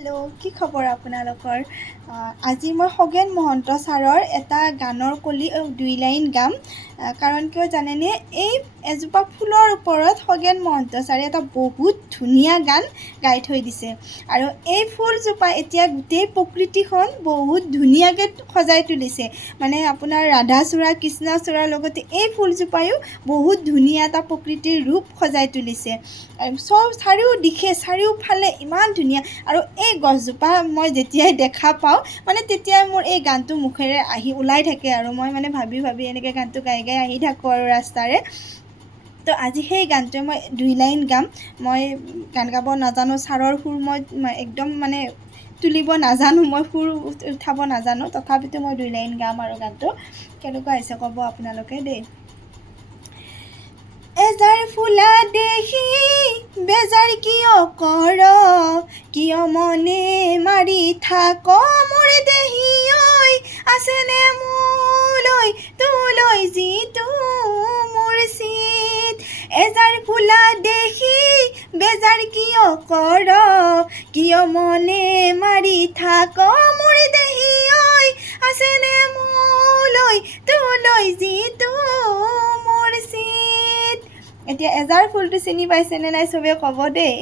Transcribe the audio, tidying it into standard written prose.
Hello' কি খবৰ আপোনালোকৰ? আজি মই খগেন মহন্ত ছাৰৰ এটা গানৰ কলি দুই লাইন গাম। কাৰণ কিয় জানেনে, এই এজোপা ফুলৰ ওপৰত খগেন মহন্ত ছাৰে এটা বহুত ধুনীয়া গান গাই থৈ দিছে। আৰু এই ফুলজোপা এতিয়া গোটেই প্ৰকৃতিখন বহুত ধুনীয়াকৈ সজাই তুলিছে। মানে আপোনাৰ ৰাধাচূড়া কৃষ্ণচূড়াৰ লগতে এই ফুলজোপায়ো বহুত ধুনীয়া এটা প্ৰকৃতিৰ ৰূপ সজাই তুলিছে। চব চাৰিওফালে ইমান ধুনীয়া। আৰু এই গছজোপা মই যেতিয়াই দেখা পাওঁ মানে তেতিয়াই মোৰ এই গানটো মুখেৰে ওলাই থাকে আৰু মই মানে ভাবি ভাবি এনেকৈ গানটো গাই গাই আহি থাকোঁ আৰু ৰাস্তাৰে। তো আজি সেই গানটোৱে মই দুই লাইন গাম। মই গান গাব নাজানো, ছাৰৰ সুৰ মই একদম মানে তুলিব নাজানো, মই সুৰ উঠাব নাজানো, তথাপিতো মই দুই লাইন গাম আৰু গানটো কেনেকুৱা হৈছে ক'ব আপোনালোকে দেই। এজাৰ ফুলা দেখি বেজাৰ কিয় কৰ, কিয় মনে মাৰি থাক মোৰ দেহি ঐ, আছেনে মোলৈ তোলৈ যিটো মোৰ চিত। এজাৰ ফুলা দেখি বেজাৰ কিয় কৰ, কিয় মনে মাৰি থাক মোৰ দেহি ঐ, আছেনে মোলৈ তোলৈ যিটো মোৰ চিত। এতিয়া এজাৰ ফুলটো চিনি পাইছেনে নাই চবে ক'ব দেই।